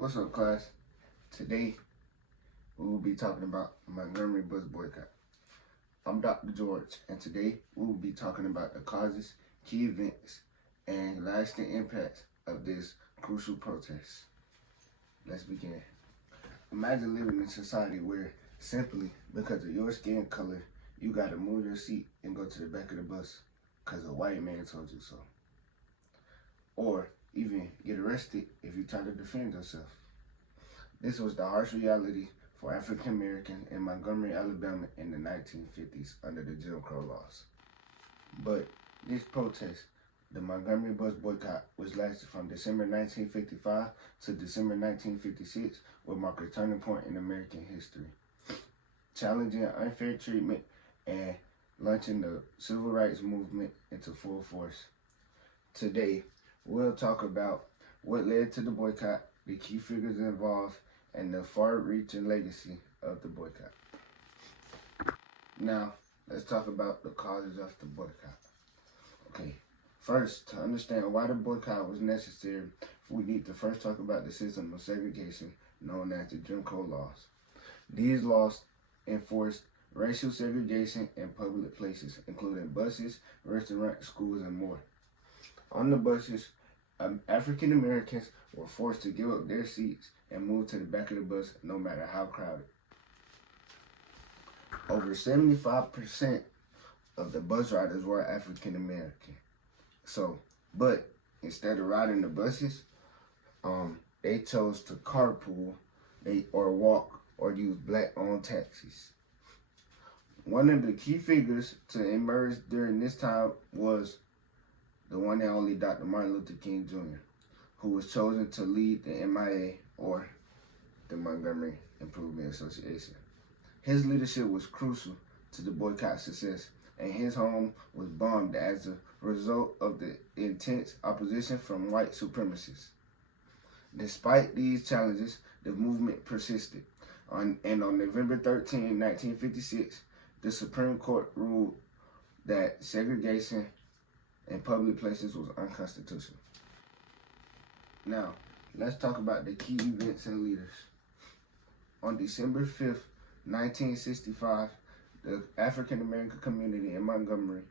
What's up, class? Today, we will be talking about Montgomery bus boycott. I'm Dr. George, and today we will be talking about the causes, key events, and lasting impacts of this crucial protest. Let's begin. Imagine living in a society where simply because of your skin color, you gotta move your seat and go to the back of the bus because a white man told you so. Or even get arrested if you try to defend yourself. This was the harsh reality for African Americans in Montgomery, Alabama in the 1950s under the Jim Crow laws. But this protest, the Montgomery bus boycott, was lasted from December 1955 to December 1956, would mark a turning point in American history, challenging unfair treatment and launching the civil rights movement into full force. Today, we'll talk about what led to the boycott, the key figures involved, and the far-reaching legacy of the boycott. Now, let's talk about the causes of the boycott. Okay, first, to understand why the boycott was necessary, we need to first talk about the system of segregation known as the Jim Crow laws. These laws enforced racial segregation in public places, including buses, restaurants, schools, and more. On the buses, African Americans were forced to give up their seats and move to the back of the bus no matter how crowded. Over 75% of the bus riders were African American. But instead of riding the buses, they chose to carpool, or walk, or use black-owned taxis. One of the key figures to emerge during this time was the one and only Dr. Martin Luther King Jr., who was chosen to lead the MIA, or the Montgomery Improvement Association. His leadership was crucial to the boycott's success, and his home was bombed as a result of the intense opposition from white supremacists. Despite these challenges, the movement persisted, and on November 13, 1956, the Supreme Court ruled that segregation in public places was unconstitutional. Now, let's talk about the key events and leaders. On December 5th, 1965, the African American community in Montgomery,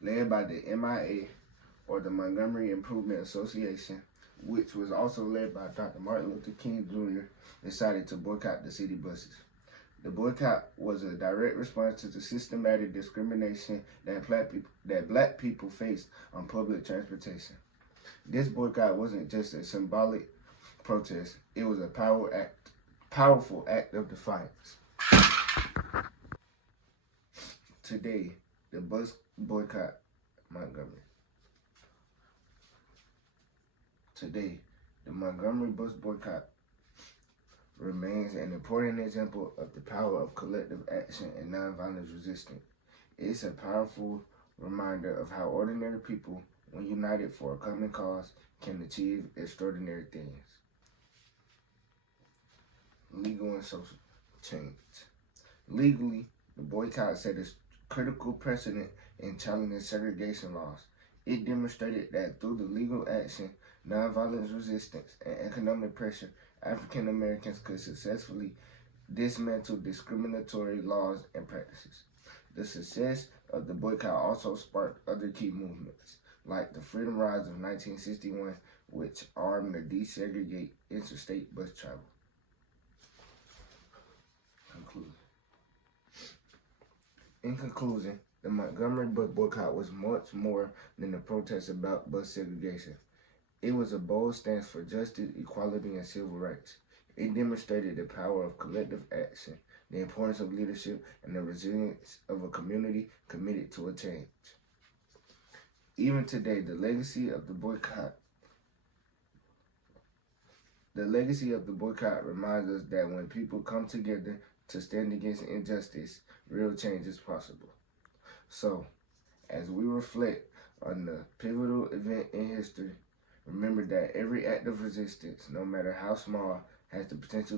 led by the MIA, or the Montgomery Improvement Association, which was also led by Dr. Martin Luther King Jr., decided to boycott the city buses. The boycott was a direct response to the systematic discrimination that black people faced on public transportation. This boycott wasn't just a symbolic protest, it was a powerful act of defiance. Today, the bus boycott Montgomery. Today, the Montgomery bus boycott remains an important example of the power of collective action and nonviolent resistance. It's a powerful reminder of how ordinary people, when united for a common cause, can achieve extraordinary things. Legal and social change. Legally, the boycott set a critical precedent in challenging segregation laws. It demonstrated that through the legal action, nonviolent resistance, and economic pressure, African Americans could successfully dismantle discriminatory laws and practices. The success of the boycott also sparked other key movements, like the Freedom Rides of 1961, which armed to desegregate interstate bus travel. In conclusion, the Montgomery bus boycott was much more than a protest about bus segregation. It was a bold stance for justice, equality, and civil rights. It demonstrated the power of collective action, the importance of leadership, and the resilience of a community committed to a change. Even today, the legacy of the boycott reminds us that when people come together to stand against injustice, real change is possible. So, as we reflect on the pivotal event in history, remember that every act of resistance, no matter how small, has the potential